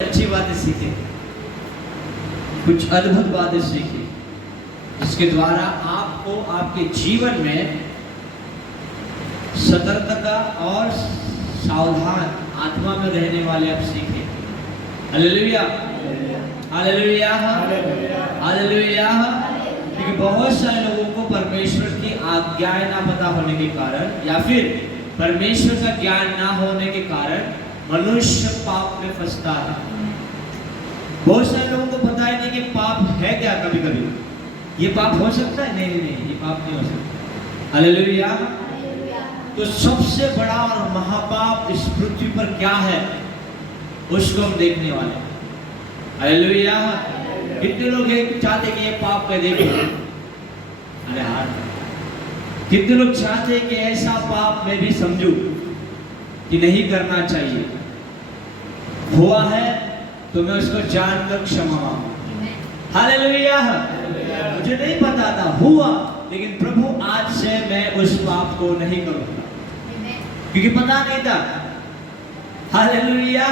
अच्छी बातें सीखें, कुछ अद्भुत बातें सीखें, जिसके द्वारा आपको आपके जीवन में सतर्कता और सावधान आत्मा में रहने वाले आप सीखें। Hallelujah, hallelujah, hallelujah. क्योंकि बहुत सारे लोगों को परमेश्वर की आज्ञाएं ना पता होने के कारण या फिर परमेश्वर का ज्ञान ना होने के कारण मनुष्य पाप में फंसता है। बहुत सारे लोगों को पता ही नहीं कि पाप है क्या। कभी कभी ये पाप हो सकता है, नहीं नहीं, ये पाप नहीं हो सकता। हालेलुया। तो सबसे बड़ा और महापाप इस पृथ्वी पर क्या है, उसको हम देखने वाले हैं। हालेलुया। कितने लोग चाहते कि ये पाप में देखें? अरे हाँ, कितने लोग चाहते कि ऐसा पाप मैं भी समझूं कि नहीं करना चाहिए, हुआ है तो मैं उसको जानकर क्षमा मांगू। हालेलुया। मुझे नहीं पता था, हुआ, लेकिन प्रभु आज से मैं उस पाप को नहीं करूंगा, क्योंकि पता नहीं था। Hallelujah,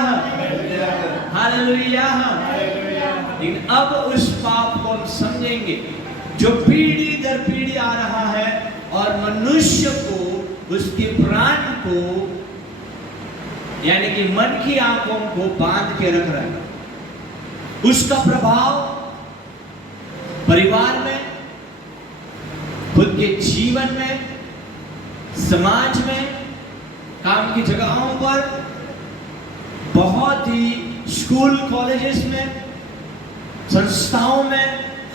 hallelujah. लेकिन अब उस पाप को हम समझेंगे जो पीढ़ी दर पीढ़ी आ रहा है और मनुष्य को, उसके प्राण को, यानी कि मन की आंखों को बांध के रख रहा है। उसका प्रभाव परिवार में, खुद के जीवन में, समाज में, काम की जगहों पर, बहुत ही स्कूल कॉलेजेस में, संस्थाओं में,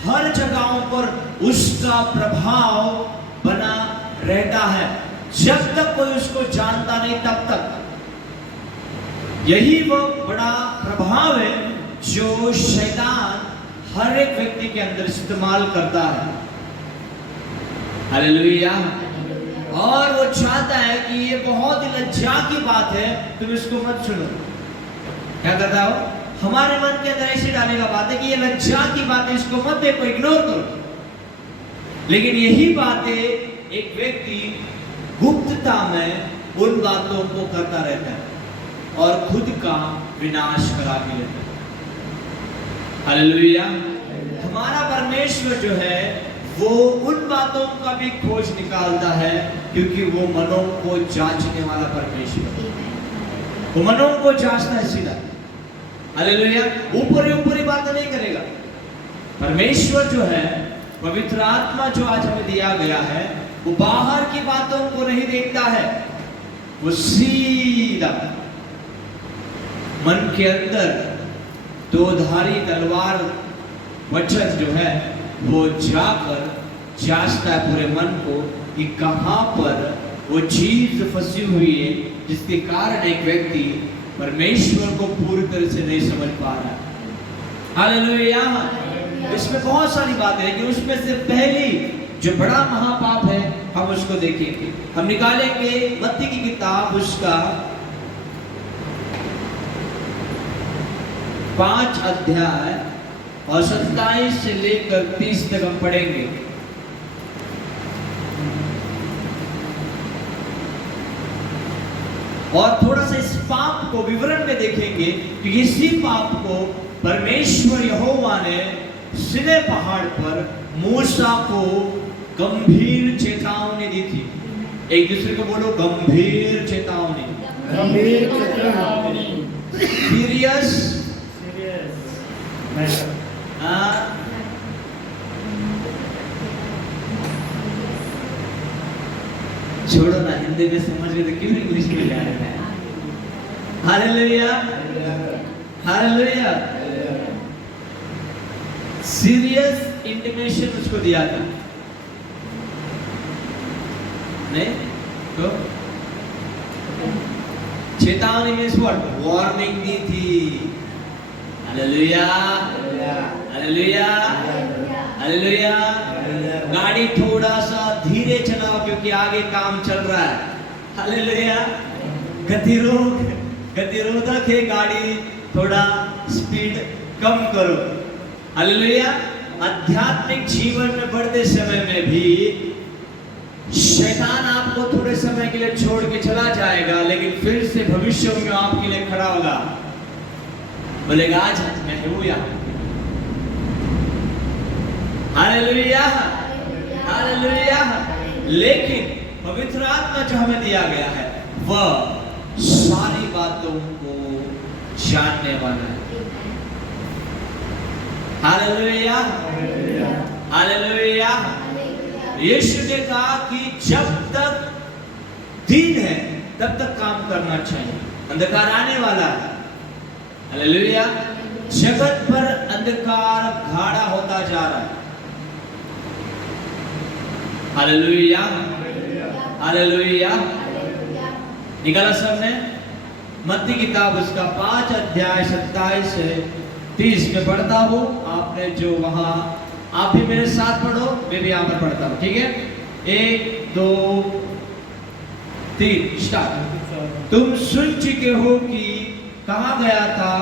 हर जगहों पर उसका प्रभाव बना रहता है। जब तक कोई उसको जानता नहीं तब तक। यही वो बड़ा प्रभाव है जो शैतान हर एक व्यक्ति के अंदर इस्तेमाल करता है। हालेलुया। और वो चाहता है कि ये बहुत ही लज्जा की बात है, तुम इसको मत सुनो। क्या करता हो? हमारे मन के अंदर ऐसी डालने का बात है कि ये लज्जा की बात है, इसको मत देखो, इग्नोर करो। लेकिन यही बातें एक व्यक्ति गुप्तता में उन बातों को करता रहता है और खुद का विनाश करा के लेता है। हालेलुया। हमारा परमेश्वर जो है वो उन बातों का भी खोज निकालता है, क्योंकि वो मनों को जांचने वाला परमेश्वर, वो मनों को जांचता है सीधा। हालेलुया। ऊपरी बातें नहीं करेगा। परमेश्वर जो है, पवित्र आत्मा जो आज हमें दिया गया है, वो बाहर की बातों को नहीं देखता है, वो सीधा मन के अंदर दोधारी तलवार वचन जो है वो जाकर जांचता है पूरे मन को कि कहां पर वो चीज फंसी हुई है जिसके कारण एक व्यक्ति परमेश्वर को पूरी तरह से नहीं समझ पा रहा। हालेलुया। इसमें बहुत सारी बातें हैं कि उसमें से पहली जो बड़ा महापाप है हम उसको देखेंगे। हम निकालेंगे मत्ती की किताब, उसका 5 अध्याय और 27 से लेकर 30 तक हम पढ़ेंगे। और थोड़ा सा इस पाप को विवरण में देखेंगे कि इसी पाप को परमेश्वर यहोवा ने सिनै पहाड़ पर मूसा को गंभीर चेतावनी दी थी। एक दूसरे को बोलो, गंभीर चेतावनी, गंभीर चेतावनी, सीरियस। छोड़ो ना, हिंदी में समझ गए तो क्यों इंग्लिश में जा रहे हैं? Hallelujah, hallelujah. सीरियस इंटीमेशन उसको दिया था, नहीं तो चेतावनी में वार्निंग दी थी। Hallelujah, hallelujah, hallelujah. गाड़ी थोड़ा सा धीरे चलाओ क्योंकि आगे काम चल रहा है। हालेलुया। गतिरोधक है गाड़ी, थोड़ा स्पीड कम करो। हालेलुया। आध्यात्मिक जीवन में बढ़ते समय में भी शैतान आपको थोड़े समय के लिए छोड़ के चला जाएगा, लेकिन फिर से भविष्य में आपके लिए खड़ा होगा। बोलेगा आज मैं हूँ यहाँ। Hallelujah, hallelujah. लेकिन पवित्र आत्मा जो हमें दिया गया है वह सारी बातों को जानने वाला है। Hallelujah, hallelujah. यीशु ने कहा कि जब तक दिन है तब तक काम करना चाहिए, अंधकार आने वाला है। हालेलुया। जगत पर अंधकार गाढ़ा होता जा रहा है। Hallelujah, hallelujah. निकाला सबने? मत्ती किताब उसका 5 अध्याय 27 से 30 में पढ़ता हूँ। आपने जो वहां, आप भी मेरे साथ पढ़ो, मैं भी यहाँ पर पढ़ता हूँ, ठीक है? 1 2 3 स्टार्ट। तुम सुन चुके हो कि कहा गया था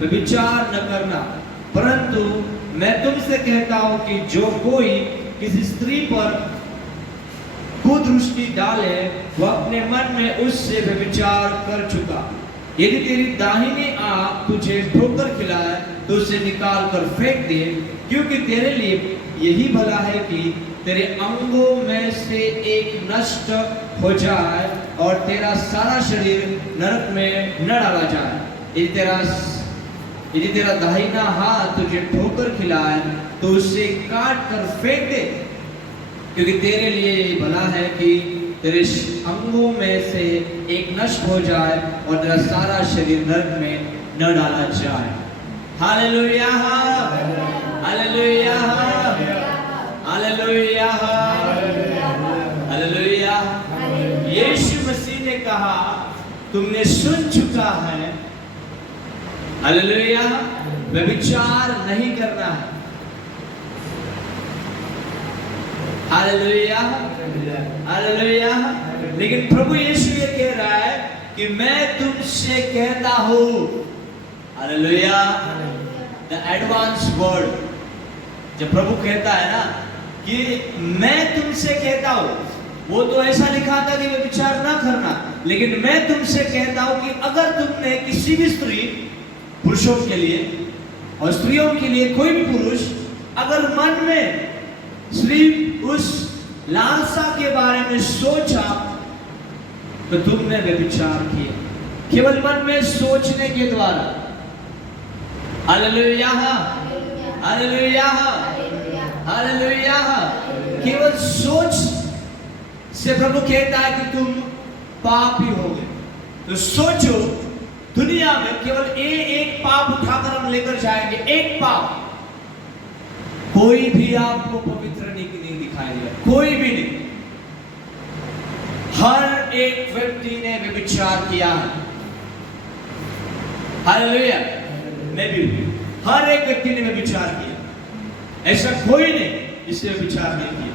व्यभिचार न करना, परंतु मैं तुमसे कहता हूं कि जो कोई किसी स्त्री पर कुदृष्टि डाले वह अपने मन में उससे व्यभिचार कर चुका। यदि तेरी दाहिनी आंख तुझे ठोकर खिलाए तो उसे निकाल कर फेंक दे, क्योंकि तेरे लिए यही भला है कि तेरे अंगों में से एक नष्ट हो जाए और तेरा सारा शरीर नरक में न डाला जाए। यदि तेरा दाहिना हाथ तुझे ठोकर खिलाए तो उसे काट कर फेंक दे, क्योंकि तेरे लिए यही भला है कि तेरे अंगों में से एक नष्ट हो जाए और तेरा सारा शरीर नरक में न डाला जाए। Hallelujah, hallelujah, hallelujah, hallelujah. Yeshu Masih ने कहा तुमने सुन चुका है, हालेलुया, व्यभिचार नहीं करना है। Hallelujah, hallelujah. लेकिन प्रभु यीशु ये कह रहा है कि मैं तुमसे कहता हूं, हालेलुया, द एडवांस वर्ड। जब प्रभु कहता है ना कि मैं तुमसे कहता हूं, वो तो ऐसा लिखा था कि व्यभिचार ना करना, लेकिन मैं तुमसे कहता हूं कि अगर तुमने किसी भी स्त्री, पुरुषों के लिए और स्त्रियों के लिए कोई भी पुरुष अगर मन में सिर्फ उस लालसा के बारे में सोचा तो तुमने व्यभिचार किया, केवल मन में सोचने के द्वारा। Hallelujah, hallelujah, hallelujah. केवल सोच से प्रभु कहता है कि तुम पापी हो गए। तो सोचो, दुनिया में केवल एक पाप उठाकर हम लेकर जाएंगे, एक पाप। कोई भी आपको पवित्र नहीं दिखाई दिया, कोई भी नहीं। हर एक व्यक्ति ने व्यभिचार किया है। हालेलुया। मैं भी, हर एक व्यक्ति ने व्यभिचार किया, ऐसा कोई नहीं जिसने व्यभिचार नहीं किया।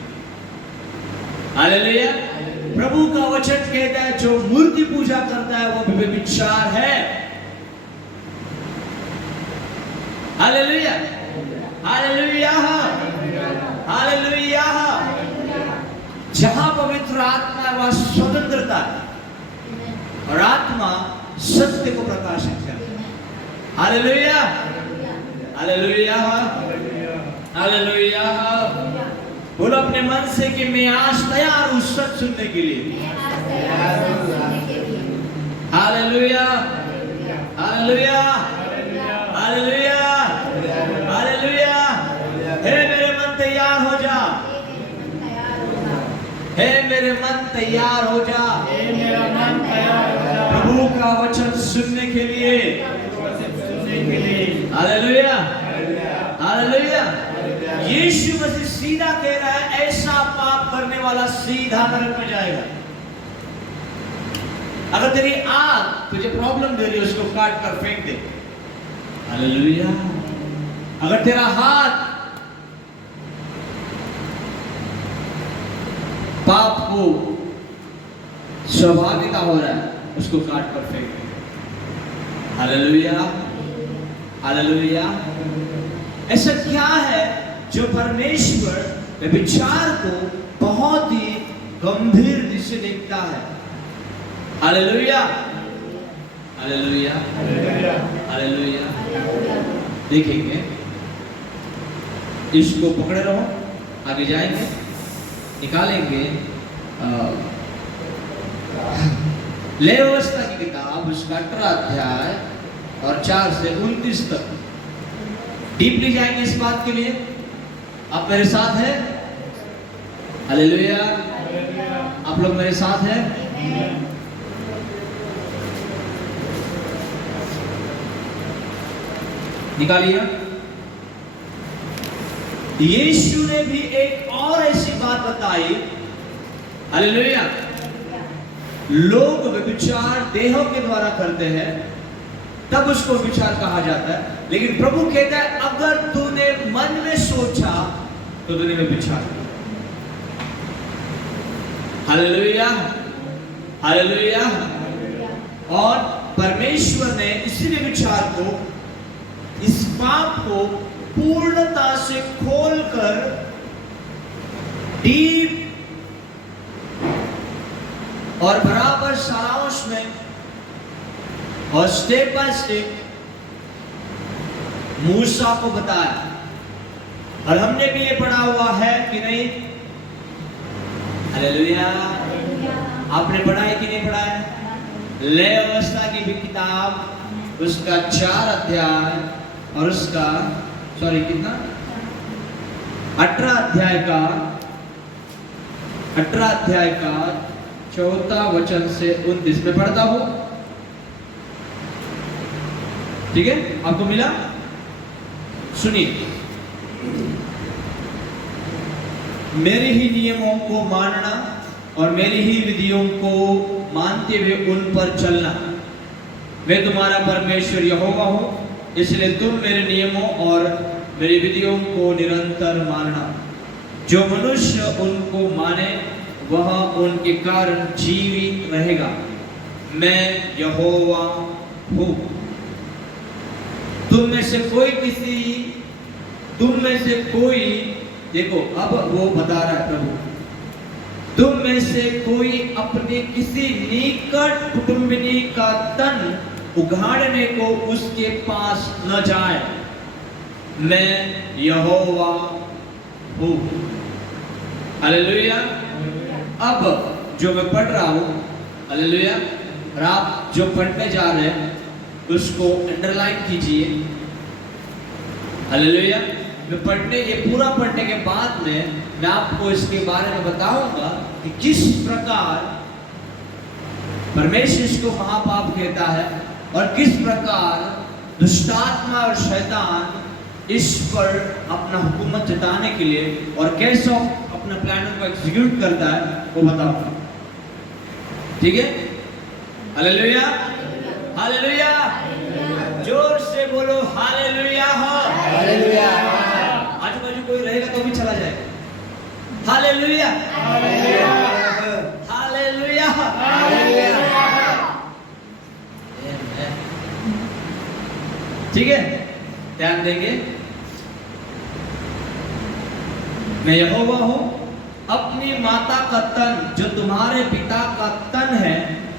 हालेलुया। प्रभु का वचन कहता है जो मूर्ति पूजा करता है वो भी व्यभिचार है। Hallelujah, hallelujah, hallelujah. जहां पवित्र आत्मा है वहां स्वतंत्रता है और आत्मा सत्य को प्रकाशित करता है। Hallelujah, hallelujah, hallelujah. बोलो अपने मन से कि मैं आज तैयार हूं सच सुनने के लिए। Hallelujah, hallelujah, hallelujah, hallelujah. हे मेरे मन तैयार हो जा, हे मेरे मन तैयार हो जा, हे मेरा मन तैयार हो जा प्रभु का वचन सुनने के लिए। Hallelujah, hallelujah. यीशु मसीह सीधा कह रहा है ऐसा पाप करने वाला सीधा नरक में जाएगा। अगर तेरी आंख तुझे प्रॉब्लम दे रही है उसको काट कर फेंक दे। हालेलुया। अगर तेरा हाथ पाप को स्वाभाविकता हो रहा है उसको काट कर फेंक दे। Hallelujah, hallelujah. ऐसा क्या है जो परमेश्वर व्यभिचार को बहुत ही गंभीर दृष्टि से देखता है? Hallelujah, hallelujah, hallelujah. देखेंगे। इसको पकड़े रहो, आगे जाएंगे, निकालेंगे लेवी व्यवस्था की किताब उसका 18 अध्याय और 4 से 29 तक डीपली जाएंगे इस बात के लिए। आप मेरे साथ हैं? हालेलुया। आप लोग मेरे साथ हैं? निकालिए। यीशु ने भी एक और ऐसी बात बताई, हालेलुया। लोग व्यभिचार देहों के द्वारा करते हैं, तब उसको व्यभिचार कहा जाता है। लेकिन प्रभु कहता है अगर तूने मन में सोचा तो तूने व्यभिचार किया। Hallelujah, hallelujah. और परमेश्वर ने इसी व्यभिचार को, इस पाप को पूर्णता से खोलकर डीप और बराबर सारांश में और स्टेप बाय स्टेप मूसा को बताया। और हमने भी ये पढ़ा हुआ है कि नहीं? हालेलुया। आपने पढ़ा है कि नहीं पढ़ा है? लेवी व्यवस्था की भी किताब उसका 4 अध्याय और उसका कितना 18 अध्याय का 4 वचन से 29 में पढ़ता हूं। ठीक है, आपको मिला? सुनिए। मेरे ही नियमों को मानना और मेरी ही विधियों को मानते हुए उन पर चलना। मैं तुम्हारा परमेश्वर यहोवा हूं, इसलिए तुम मेरे नियमों और मेरी विधियों को निरंतर मानना। जो मनुष्य उनको माने वह उनके कारण जीवित रहेगा। मैं यहोवा हूं। तुम में से कोई देखो, अब वो बता रहा है प्रभु, तुम में से कोई अपने किसी निकट कुटुंबिनी का तन उघाड़ने को उसके पास न जाए। मैं यहोवा हूं। हालेलुया। अब जो मैं पढ़ रहा हूं, हालेलुया, और आप जो पढ़ने जा रहे हैं उसको अंडरलाइन कीजिए। हालेलुया। ये पूरा पढ़ने के बाद में मैं आपको इसके बारे में बताऊंगा कि किस प्रकार परमेश्वर इसको महापाप कहता है और किस प्रकार दुष्टात्मा और शैतान इस पर अपना हुकूमत जताने के लिए और कैसे अपना प्लानों को एग्जीक्यूट करता है वो बताऊंगा। ठीक है? Hallelujah, hallelujah. जोर से बोलो हालेलुया। हालेलुया। आजू बाजू कोई रहेगा तो भी चला जाए। Hallelujah, hallelujah, hallelujah, hallelujah. ठीक है, ध्यान देंगे। मैं यहोवा हूं। अपनी माता का तन जो तुम्हारे पिता का तन है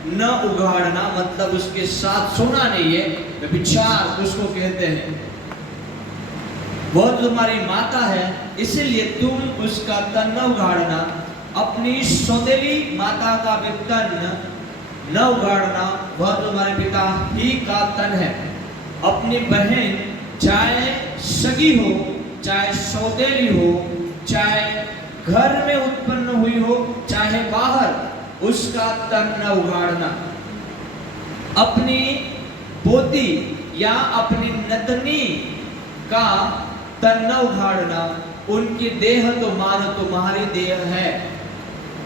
न उघाड़ना, मतलब उसके साथ सोना नहीं है, व्यभिचार उसको कहते हैं। वह तुम्हारी माता है, इसलिए तुम उसका तन न उघाड़ना। अपनी सौतेली माता का भी तन न उघाड़ना, वह तुम्हारे पिता ही का तन है। अपनी बहन चाहे सगी हो, चाहे सौतेली हो, चाहे घर में उत्पन्न हुई हो, चाहे बाहर, उसका तन न उघाड़ना। अपनी पोती या अपनी नतनी का तन न उघाड़ना। उनकी देह तो मानो तुम्हारी देह है।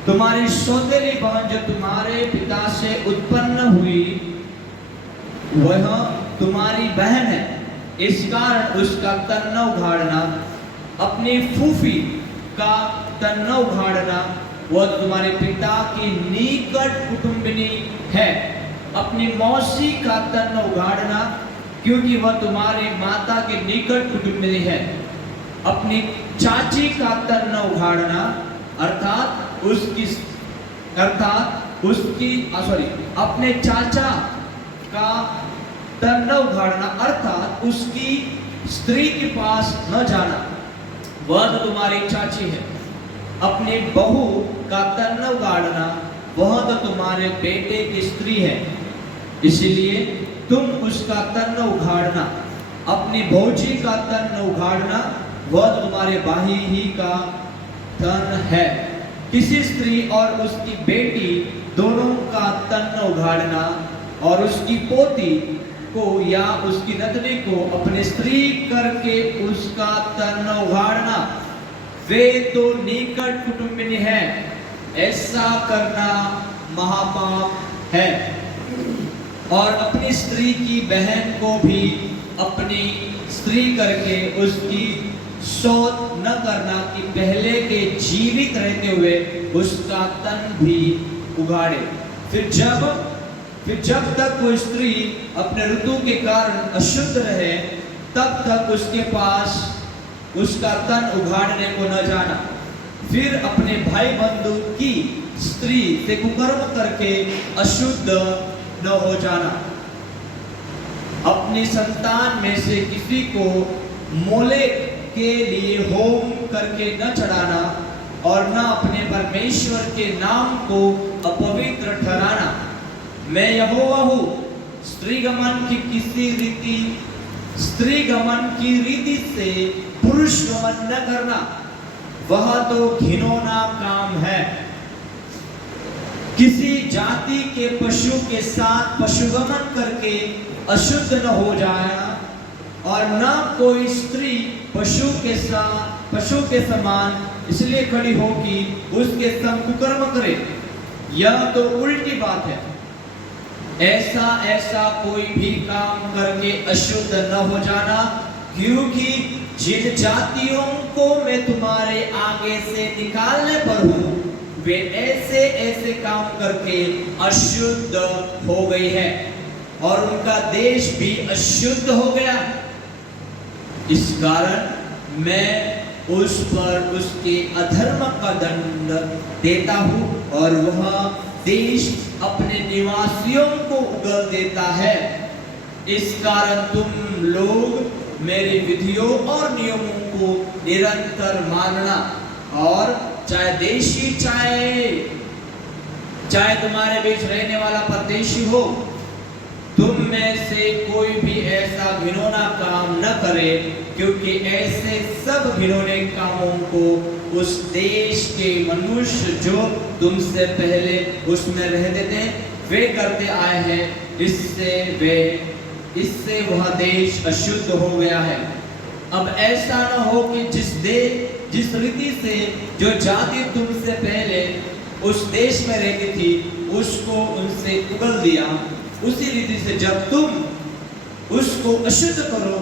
तुम्हारी सौतेली बहन जो तुम्हारे पिता से उत्पन्न हुई वह तुम्हारी बहन है, इस कारण उसका तन न उघाड़ना। अपनी फूफी का तन न उघाड़ना, वह तुम्हारे पिता की निकट कुटुंबिनी है। अपनी मौसी का तन न उघाड़ना, क्योंकि वह तुम्हारी माता के निकट कुटुंबिनी है। अपनी चाची का तन न उघाड़ना, अपने चाचा का तन न उघाड़ना, अर्थात उसकी स्त्री के पास न जाना, वह तो तुम्हारी चाची है। अपनी बहू का तन न उगाड़ना, वह तो तुम्हारे बेटे की स्त्री है। इसलिए तुम उसका तन न उखाड़ना। अपनी भौजी का तन न उखाड़ना, वह तो तुम्हारे भाई ही का तन है। किसी स्त्री और उसकी बेटी दोनों का तन न उखाड़ना, और उसकी पोती को या उसकी नतनी को अपनी स्त्री करके उसका तन न उखाड़ना। वे तो निकट कुटुंबिनी है, ऐसा करना महापाप है। और अपनी स्त्री की बहन को भी अपनी स्त्री करके उसकी शोध न करना कि पहले के जीवित रहते हुए उसका तन भी उगाड़े। फिर जब तक वो स्त्री अपने ऋतु के कारण अशुद्ध रहे, तब तक उसके पास उसका तन उगाड़ने को न जाना। फिर अपने भाई बंधु की स्त्री से कुकर्म करके अशुद्ध न हो जाना। अपनी संतान में से किसी को मोलेक के लिए होम करके न चढ़ाना, और न अपने परमेश्वर के नाम को अपवित्र ठहराना। मैं यहोवा हूँ। स्त्री गमन की रीति से पुरुष गमन न करना, वह तो घिनौना काम है। किसी जाति के पशु के साथ पशुगमन करके अशुद्ध न हो जाना, और न कोई स्त्री पशु के समान इसलिए खड़ी हो कि उसके संग कुकर्म करे। यह तो उल्टी बात है। ऐसा कोई भी काम करके अशुद्ध न हो जाना, क्योंकि जिन जातियों को मैं तुम्हारे आगे से निकालने पर हूँ, वे ऐसे काम करके अशुद्ध हो गई है, और उनका देश भी अशुद्ध हो गया। इस कारण मैं उस पर उसके अधर्म का दंड देता हूँ, और वह देश अपने निवासियों को उगल देता है। इस कारण तुम लोग मेरी विधियों और नियमों को निरंतर मानना, और चाहे देशी चाहे तुम्हारे बीच रहने वाला परदेशी हो, तुम में से कोई भी ऐसा घिनौना काम न करे, क्योंकि ऐसे सब घिनौने कामों को उस देश के मनुष्य जो तुमसे पहले उसमें रहते थे वे करते आए हैं। इससे वह देश अशुद्ध हो गया है। अब ऐसा न हो कि जिस रीति से जो जाति तुमसे पहले उस देश में रहती थी उसको उनसे उगल दिया, उसी रीति से जब तुम उसको अशुद्ध करो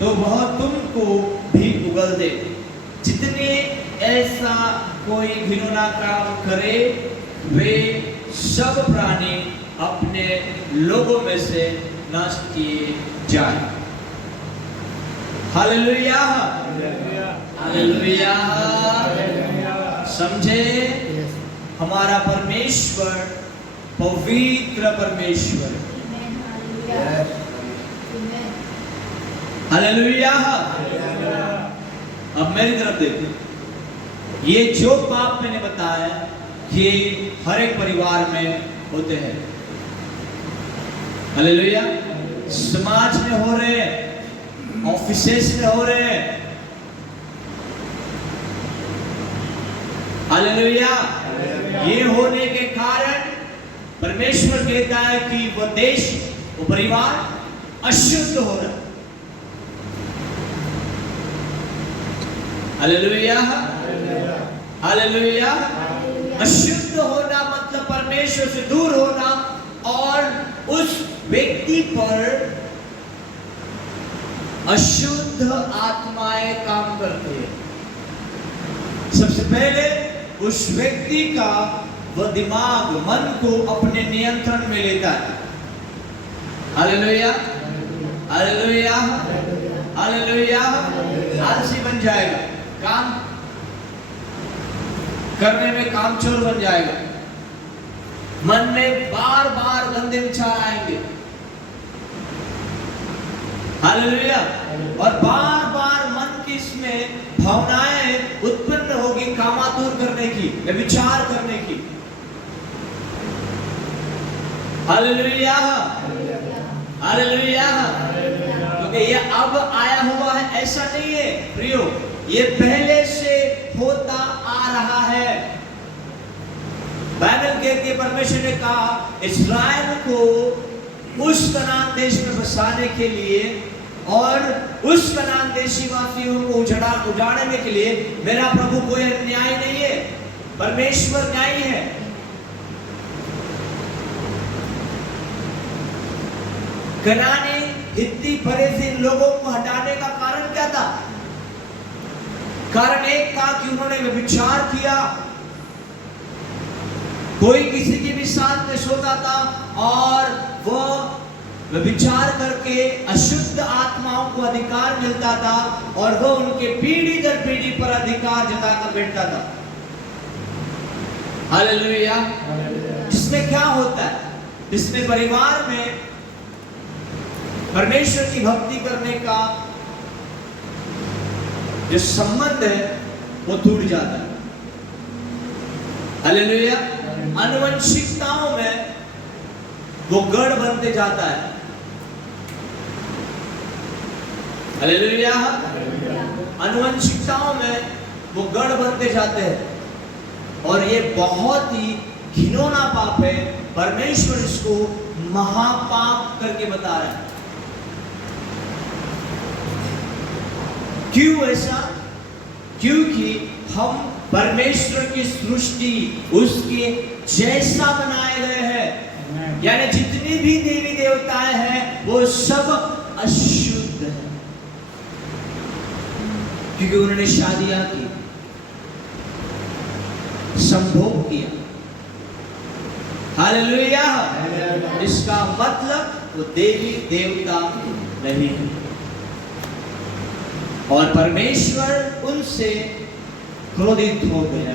तो वह तुमको भी उगल दे। जितने ऐसा कोई घिनौना काम करे, वे सब प्राणी अपने लोगों में से नष्ट किए जाए। Hallelujah, hallelujah. समझे, हमारा परमेश्वर पवित्र परमेश्वर। हालेलुया। अब मेरी तरफ देखो, ये जो पाप मैंने बताया ये हर एक परिवार में होते हैं। हालेलुया। समाज में हो रहे हैं, ऑफिसेस में हो रहे हैं। हालेलुया। ये होने के कारण परमेश्वर कहता है कि वो देश, वो परिवार अशुद्ध हो रहा है। Hallelujah, hallelujah. अशुद्ध होना मतलब परमेश्वर से दूर होना, और उस व्यक्ति पर अशुद्ध आत्माएं काम करती है। सबसे पहले उस व्यक्ति का वह दिमाग, मन को अपने नियंत्रण में लेता है। Hallelujah, hallelujah, hallelujah. आलसी बन जाएगा, काम करने में कामचोर बन जाएगा, मन में बार बार गंदे विचार आएंगे। हालेलुया। और बार बार मन की इसमें भावनाएं उत्पन्न होगी कामातुर करने की, व्यभिचार करने की। Hallelujah hallelujah. क्योंकि ये अब आया हुआ है ऐसा नहीं है प्रियो, ये पहले से होता आ रहा है। बाइबल कहती है परमेश्वर ने कहा इस्राएल को उस कनान देश में बसाने के लिए और उस कनान देशी वासियों को उजाड़ने के लिए मेरा प्रभु कोई अन्याय नहीं है, परमेश्वर न्यायी है। कनानी हित्ती फरेसी इन लोगों को हटाने का कारण क्या था? कारण एक था कि उन्होंने व्यभिचार किया, कोई किसी के भी साथ में सोता था और वो व्यभिचार करके अशुद्ध आत्माओं को अधिकार मिलता था और वो उनके पीढ़ी दर पीढ़ी पर अधिकार जताकर बैठता था। हालेलुया। जिसमें क्या होता है, जिसमें परिवार में परमेश्वर की भक्ति करने का जो संबंध है वो टूट जाता है। हालेलुया। आनुवंशिकताओं में वो गढ़ बनते जाता है। हालेलुया। आनुवंशिकताओं में वो गढ़ बनते जाते हैं और ये बहुत ही घिनौना पाप है। परमेश्वर इसको महापाप करके बता रहा है। क्यों ऐसा? क्योंकि हम परमेश्वर की सृष्टि उसके जैसा बनाए गए हैं, यानी जितनी भी देवी देवताएं हैं वो सब अशुद्ध है क्योंकि उन्होंने शादियां की, संभोग किया। हालेलुया। इसका मतलब वो देवी देवता नहीं है और परमेश्वर उनसे क्रोधित हो गया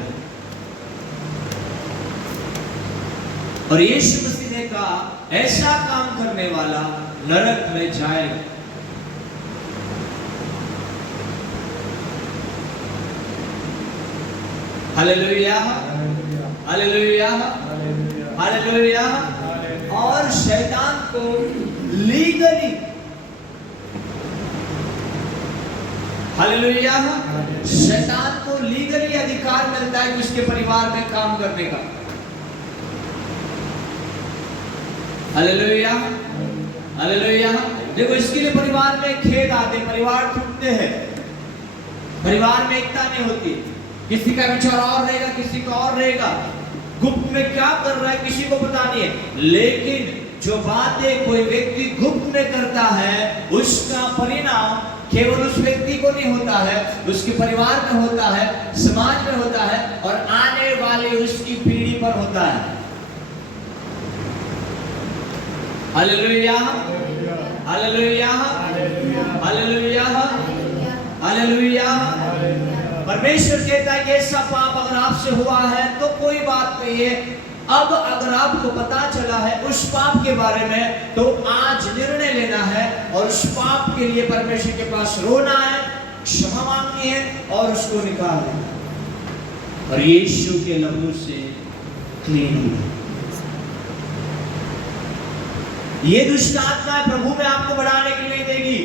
और यीशु मसीह ने कहा ऐसा काम करने वाला नरक में जाएगा। Hallelujah hallelujah hallelujah. और शैतान को लीगली, हालेलुया, शैतान को लीगली अधिकार मिलता है कि उसके परिवार में काम करने का। Hallelujah hallelujah. देखो इसके लिए परिवार में खेद आते, परिवार टूटते हैं, परिवार में एकता नहीं होती, किसी का विचार और रहेगा, किसी का और रहेगा, गुप्त में क्या कर रहा है किसी को पता नहीं है। लेकिन जो बातें कोई व्यक्ति गुप्त में करता है उसका परिणाम केवल उस व्यक्ति को नहीं होता है, उसके परिवार में होता है, समाज में होता है और आने वाली उसकी पीढ़ी पर होता है। Hallelujah hallelujah hallelujah hallelujah. परमेश्वर कहता है कि ऐसा पाप अगर आपसे हुआ है तो कोई बात नहीं है। अब अगर आपको पता चला है उस पाप के बारे में तो आज निर्णय लेना है और उस पाप के लिए परमेश्वर के पास रोना है, क्षमा मांगनी है और उसको निकालना है और यीशु के लहू से क्लीन होना। ये दुष्ट आत्मा प्रभु में आपको बढ़ाने के लिए देगी।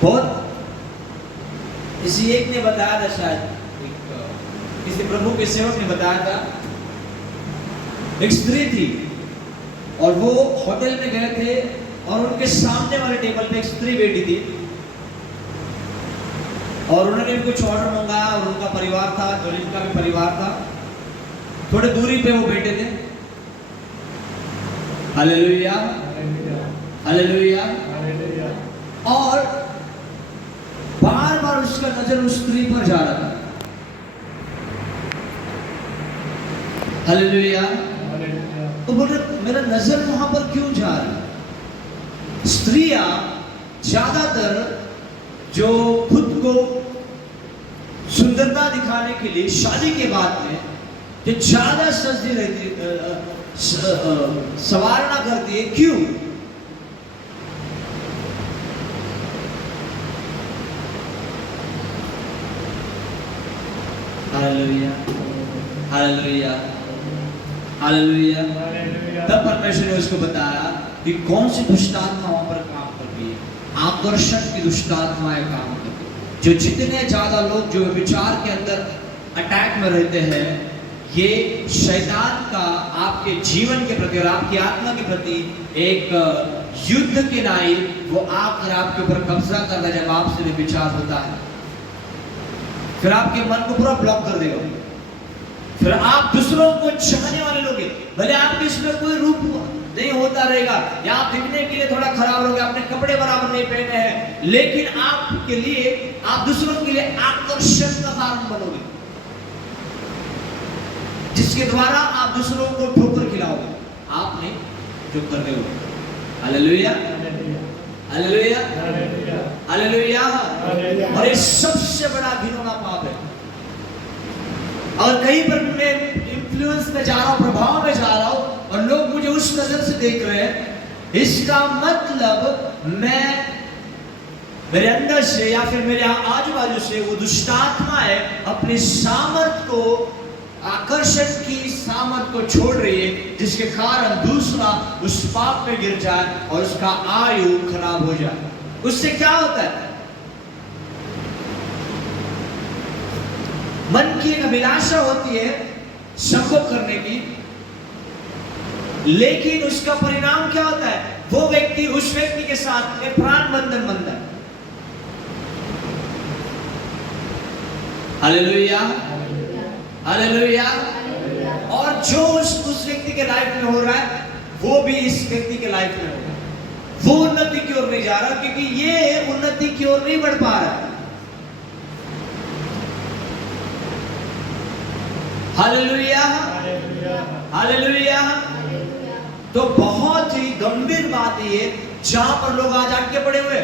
बहुत किसी एक ने बताया था, शायद किसी प्रभु के सेवक ने बताया था, एक स्त्री थी और वो होटल में गए थे और उनके सामने वाले टेबल पे एक स्त्री बैठी थी और उन्होंने भी कुछ ऑर्डर मंगाया और उनका परिवार था, जो जिनका भी परिवार था, थोड़े दूरी पे वो बैठे थे। Hallelujah hallelujah. और बार बार उसका नजर उस स्त्री पर जा रहा था। हालेलुया। तो बोल रहे मेरा नजर वहां पर क्यों जा रहा है? स्त्रियां ज्यादातर जो खुद को सुंदरता दिखाने के लिए शादी के बाद में जो ज्यादा सजती रहती सवारना करती है, क्यों? Hallelujah, hallelujah, hallelujah. तब परमेश्वर ने उसको बताया कि कौन सी दुष्ट आत्मा वहां पर काम करती है। आकर्षण की दुष्ट आत्माएं काम करती है। जो जितने ज्यादा लोग जो विचार के अंदर अटैक में रहते हैं, ये शैतान का आपके जीवन के प्रति और आपकी आत्मा के प्रति एक युद्ध के नाई वो आकर आपके ऊपर कब्जा करता है। जब आपसे भी विचार होता है, फिर आपके मन को पूरा ब्लॉक कर देगा। फिर आप दूसरों को चाहने वाले लोग, भले आपके इसमें कोई रूप नहीं होता रहेगा, या आप दिखने के लिए थोड़ा खराब रहोगे, अपने कपड़े बराबर नहीं पहने हैं, लेकिन आपके लिए, आप दूसरों के लिए आकर्षण का कारण बनोगे, जिसके द्वारा आप दूसरों को ठोकर खिलाओगे। आप नहीं, जो कर रहे हो। Hallelujah, hallelujah, hallelujah. और ये सबसे बड़ा घिनौना पाप है। और कहीं पर मैं इन्फ्लुएंस में जा रहा हूं, प्रभाव में जा रहा हूं, और लोग मुझे उस नजर से देख रहे हैं, इसका मतलब मैं मेरे अंदर से या फिर मेरे आजू बाजू से वो दुष्ट आत्मा है अपनी सामर्थ को, आकर्षण की सामर्थ को छोड़ रही है, जिसके कारण दूसरा उस पाप में गिर जाए और उसका आयु खराब हो जाए। उससे क्या होता है? मन की एक अभिलाषा होती है संभोग करने की, लेकिन उसका परिणाम क्या होता है? वो व्यक्ति उस व्यक्ति के साथ में प्राण बंधन बनता है। Hallelujah, hallelujah. और जो उस व्यक्ति के लाइफ में हो रहा है, वो भी इस व्यक्ति के लाइफ में होगा। वो उन्नति की ओर नहीं जा रहा, क्योंकि ये उन्नति की ओर नहीं बढ़ पा रहा है। Hallelujah, hallelujah. तो बहुत ही गंभीर बात ये, जहां पर लोग आज अटके पड़े हुए,